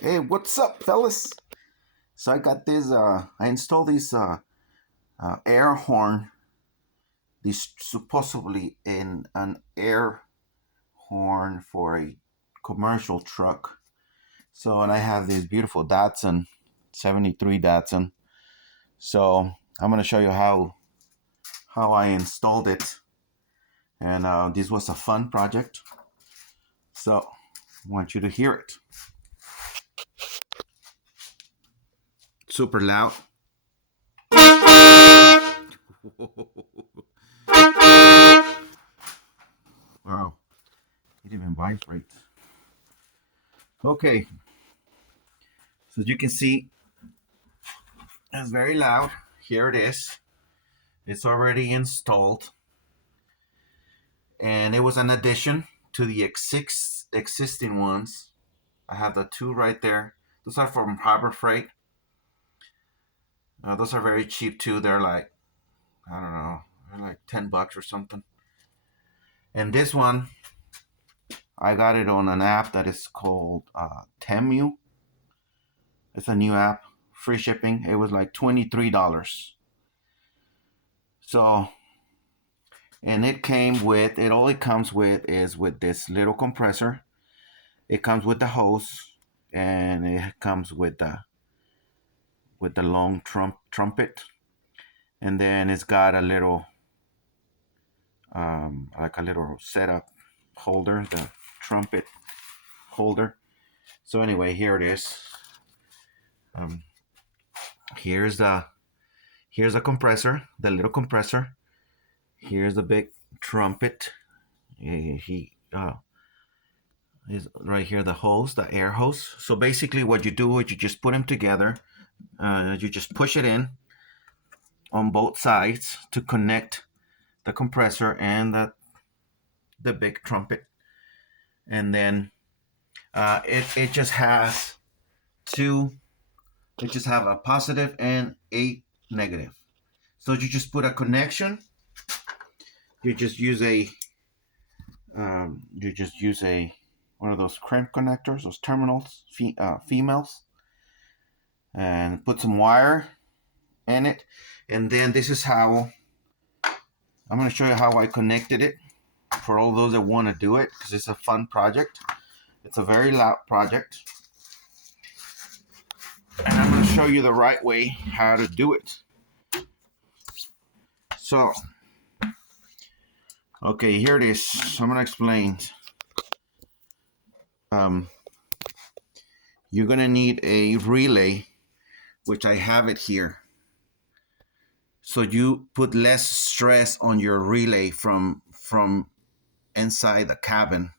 Hey, what's up, fellas? So I got this. I installed this air horn. This supposedly an air horn for a commercial truck. So, and I have this beautiful Datsun, 73 Datsun. So I'm gonna show you how I installed it, and this was a fun project. So I want you to hear it. Super loud. Wow, it even vibrates. Okay, so as you can see, it's very loud. Here it is. It's already installed, and it was an addition to the existing ones. I have the two right there. Those are from Harbor Freight. Those are very cheap too. They're like, I don't know, they're like $10 or something. And this one, I got it on an app that is called Temu. It's a new app, free shipping. It was like $23. So, and it came with it. All it comes with is with this little compressor. It comes with the hose, and it comes with the long trumpet, and then it's got a little like a little setup holder, the trumpet holder. So anyway, here it is. Um, here's a compressor, the little compressor. Here's the big trumpet. He is right here, the hose, the air hose. So basically, what you do is you just put them together. You just push it in on both sides to connect the compressor and the big trumpet, and then it just has two. It just have a positive and a negative. So you just put a connection. You just use a one of those crimp connectors, those terminals, females, and put some wire in it. And then this is how I'm going to show you how I connected it for all those that want to do it, because it's a fun project. It's a very loud project, and I'm going to show you the right way how to do it. So, okay, here it is. I'm going to explain. You're going to need a relay, which I have it here. So you put less stress on your relay from inside the cabin,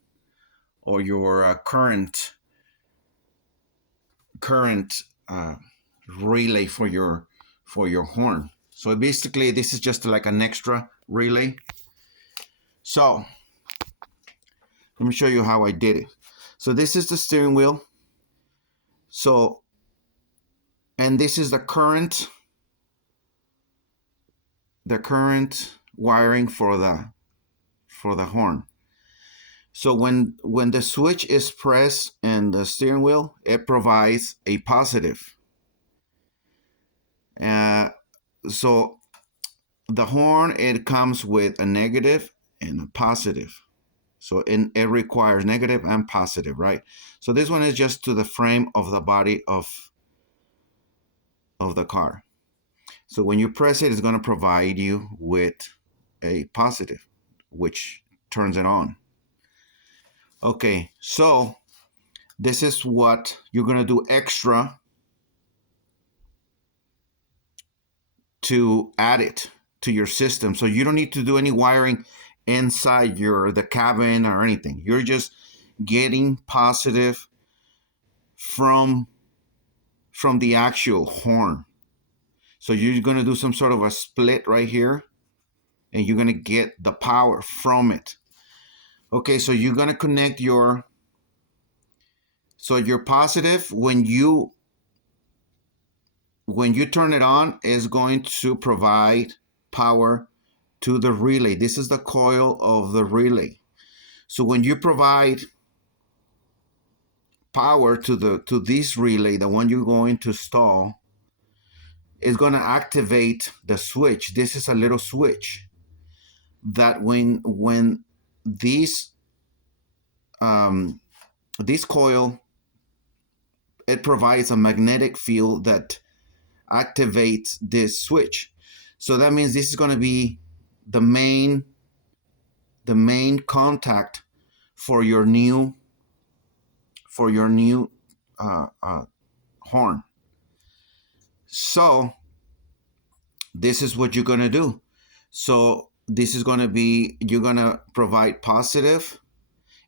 or your current relay for your horn. So basically, this is just like an extra relay. So let me show you how I did it. So this is the steering wheel. So, and this is the current wiring for the horn. So when the switch is pressed in the steering wheel, it provides a positive. So the horn, it comes with a negative and a positive. So it requires negative and positive, right? So this one is just to the frame of the body of the car. So when you press it, it's going to provide you with a positive, which turns it on. Okay, so this is what you're going to do extra to add it to your system. So you don't need to do any wiring inside the cabin or anything. You're just getting positive from the actual horn. So you're going to do some sort of a split right here, and you're going to get the power from it. Okay, so you're going to connect your positive, when you turn it on, is going to provide power to the relay. This is the coil of the relay. So when you provide power to this relay, the one you're going to install, is going to activate the switch. This is a little switch that when these this coil, it provides a magnetic field that activates this switch. So that means this is going to be the main contact for your new horn. So this is what you're going to do. So this is going to be, you're going to provide positive,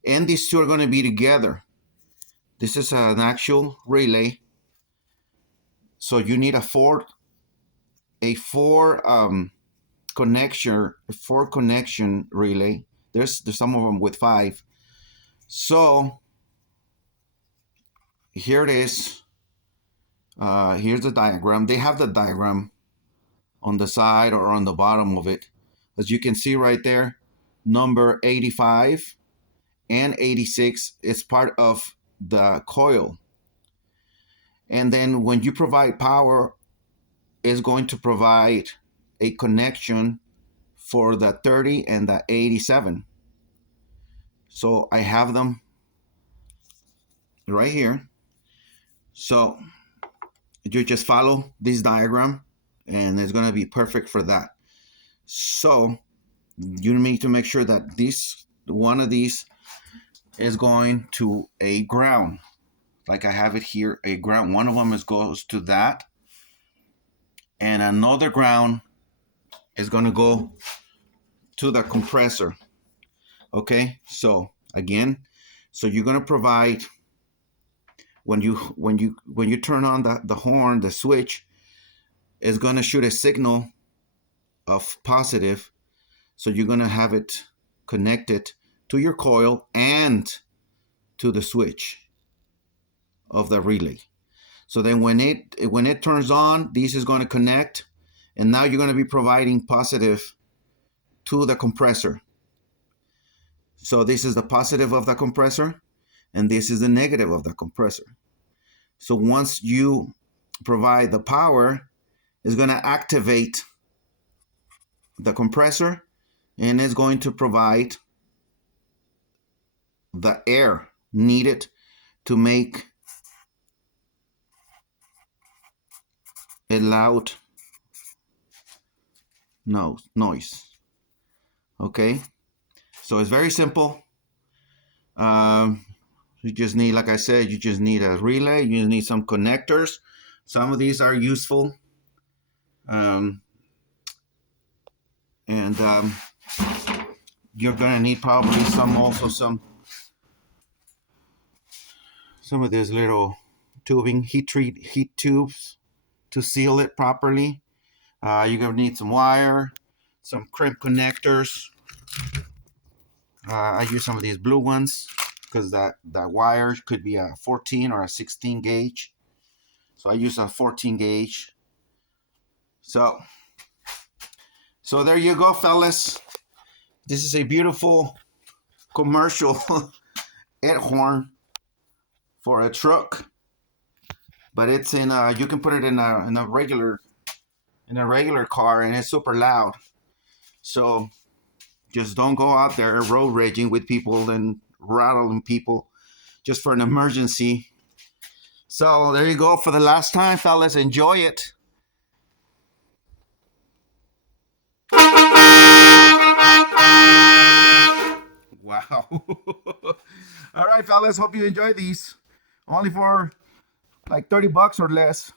and these two are going to be together. This is an actual relay. So you need a four connection relay. There's some of them with 5. So here it is. Here's the diagram. They have the diagram on the side or on the bottom of it. As you can see right there, number 85 and 86 is part of the coil. And then when you provide power, it's going to provide a connection for the 30 and the 87. So I have them right here. So you just follow this diagram and it's going to be perfect for that. So you need to make sure that this one of these is going to a ground, like I have it here, a ground. One of them goes to that, and another ground is going to go to the compressor. Okay, so again, so you're going to provide, when you turn on the horn, the switch is going to shoot a signal of positive. So you're going to have it connected to your coil and to the switch of the relay. So then when it turns on, this is going to connect, and now you're going to be providing positive to the compressor. So this is the positive of the compressor, and this is the negative of the compressor. So once you provide the power, it's going to activate the compressor, and it's going to provide the air needed to make a loud noise. Okay, so it's very simple. You just need, like I said, you just need a relay. You need some connectors. Some of these are useful. You're gonna need probably some of these little tubing, heat tubes to seal it properly. You're gonna need some wire, some crimp connectors. I use some of these blue ones because that wire could be a 14 or a 16 gauge. So I use a 14 gauge. So there you go, fellas. This is a beautiful commercial air horn for a truck, but it's in you can put it in a regular car, and it's super loud. So just don't go out there road raging with people and rattling people just for an emergency. So there you go for the last time, fellas. Enjoy it. Wow. All right, fellas. Hope you enjoy these. Only for like $30 or less.